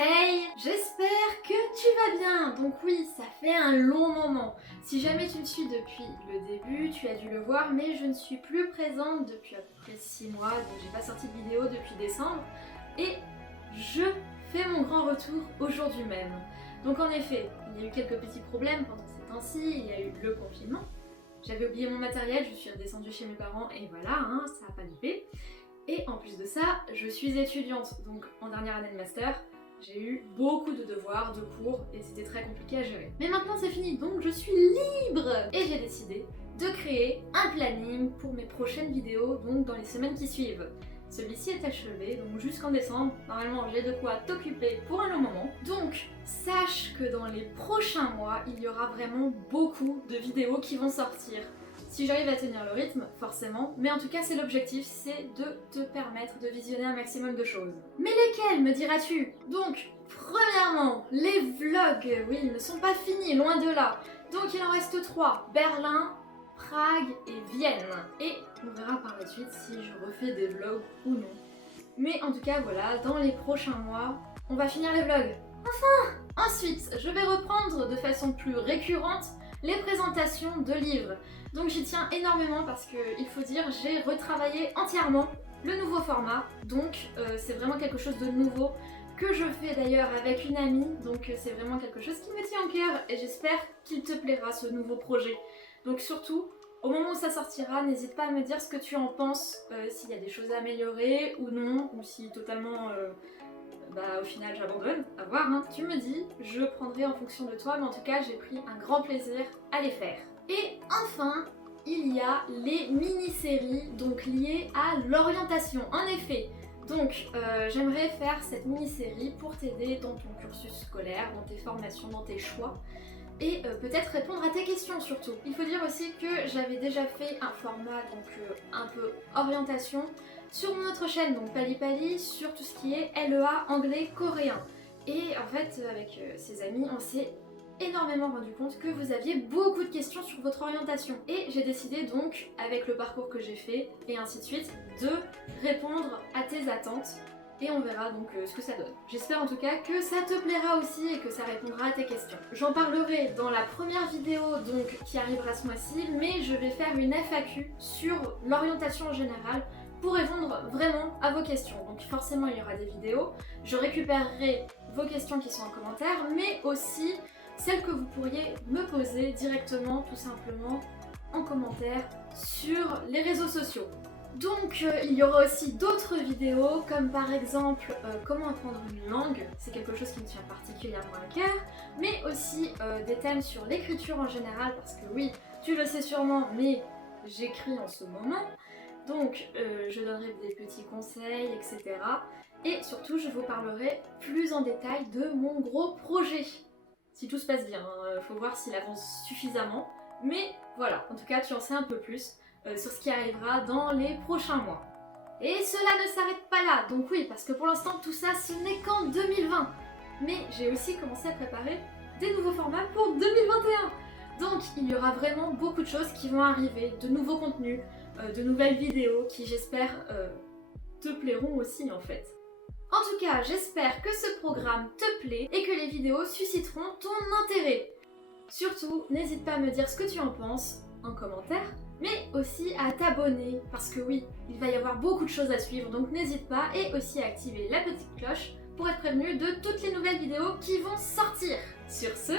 Hey, j'espère que tu vas bien. Donc oui, ça fait un long moment. Si jamais tu me suis depuis le début, tu as dû le voir, mais je ne suis plus présente depuis à peu près 6 mois, donc j'ai pas sorti de vidéo depuis décembre. Et je fais mon grand retour aujourd'hui même. Donc en effet, il y a eu quelques petits problèmes pendant ces temps-ci, il y a eu le confinement. J'avais oublié mon matériel, je suis redescendue chez mes parents et voilà, ça a pas loupé. Et en plus de ça, je suis étudiante, donc en dernière année de master. J'ai eu beaucoup de devoirs, de cours, et c'était très compliqué à gérer. Mais maintenant c'est fini, donc je suis libre. Et j'ai décidé de créer un planning pour mes prochaines vidéos, donc dans les semaines qui suivent. Celui-ci est achevé, donc jusqu'en décembre, normalement j'ai de quoi t'occuper pour un long moment. Donc sache que dans les prochains mois, il y aura vraiment beaucoup de vidéos qui vont sortir. Si j'arrive à tenir le rythme, forcément, mais en tout cas c'est l'objectif, c'est de te permettre de visionner un maximum de choses. Mais lesquelles, me diras-tu? Donc, premièrement, les vlogs, oui, ils ne sont pas finis, loin de là. Donc il en reste 3, Berlin, Prague et Vienne. Et on verra par la suite si je refais des vlogs ou non. Mais en tout cas, voilà, dans les prochains mois, on va finir les vlogs. Enfin! Ensuite, je vais reprendre de façon plus récurrente les présentations de livres. Donc j'y tiens énormément parce que, il faut dire, j'ai retravaillé entièrement le nouveau format. Donc c'est vraiment quelque chose de nouveau que je fais d'ailleurs avec une amie. Donc c'est vraiment quelque chose qui me tient au cœur et j'espère qu'il te plaira ce nouveau projet. Donc surtout, au moment où ça sortira, n'hésite pas à me dire ce que tu en penses, s'il y a des choses à améliorer ou non, ou si totalement... au final j'abandonne, à voir, tu me dis, je prendrai en fonction de toi, mais en tout cas j'ai pris un grand plaisir à les faire. Et enfin, il y a les mini-séries, donc liées à l'orientation. En effet, donc j'aimerais faire cette mini-série pour t'aider dans ton cursus scolaire, dans tes formations, dans tes choix, et peut-être répondre à tes questions surtout. Il faut dire aussi que j'avais déjà fait un format, donc un peu orientation, sur mon autre chaîne, donc Pali Pali, sur tout ce qui est LEA anglais coréen. Et en fait, avec ses amis, on s'est énormément rendu compte que vous aviez beaucoup de questions sur votre orientation. Et j'ai décidé donc, avec le parcours que j'ai fait, et ainsi de suite, de répondre à tes attentes. Et on verra donc ce que ça donne. J'espère en tout cas que ça te plaira aussi et que ça répondra à tes questions. J'en parlerai dans la première vidéo donc qui arrivera ce mois-ci, mais je vais faire une FAQ sur l'orientation en général pour répondre vraiment à vos questions. Donc forcément il y aura des vidéos, je récupérerai vos questions qui sont en commentaire, mais aussi celles que vous pourriez me poser directement, tout simplement, en commentaire sur les réseaux sociaux. Donc il y aura aussi d'autres vidéos, comme par exemple comment apprendre une langue, c'est quelque chose qui me tient particulièrement à cœur, mais aussi des thèmes sur l'écriture en général, parce que oui, tu le sais sûrement, mais j'écris en ce moment, donc je donnerai des petits conseils, etc. Et surtout, je vous parlerai plus en détail de mon gros projet. Si tout se passe bien, faut voir s'il avance suffisamment, mais voilà, en tout cas tu en sais un peu plus sur ce qui arrivera dans les prochains mois. Et cela ne s'arrête pas là, donc oui, parce que pour l'instant tout ça ce n'est qu'en 2020. Mais j'ai aussi commencé à préparer des nouveaux formats pour 2021. Donc il y aura vraiment beaucoup de choses qui vont arriver, de nouveaux contenus, de nouvelles vidéos qui j'espère te plairont aussi en fait. En tout cas, j'espère que ce programme te plaît et que les vidéos susciteront ton intérêt. Surtout, n'hésite pas à me dire ce que tu en penses en commentaire, mais aussi à t'abonner, parce que oui, il va y avoir beaucoup de choses à suivre, donc n'hésite pas, et aussi à activer la petite cloche pour être prévenu de toutes les nouvelles vidéos qui vont sortir. Sur ce,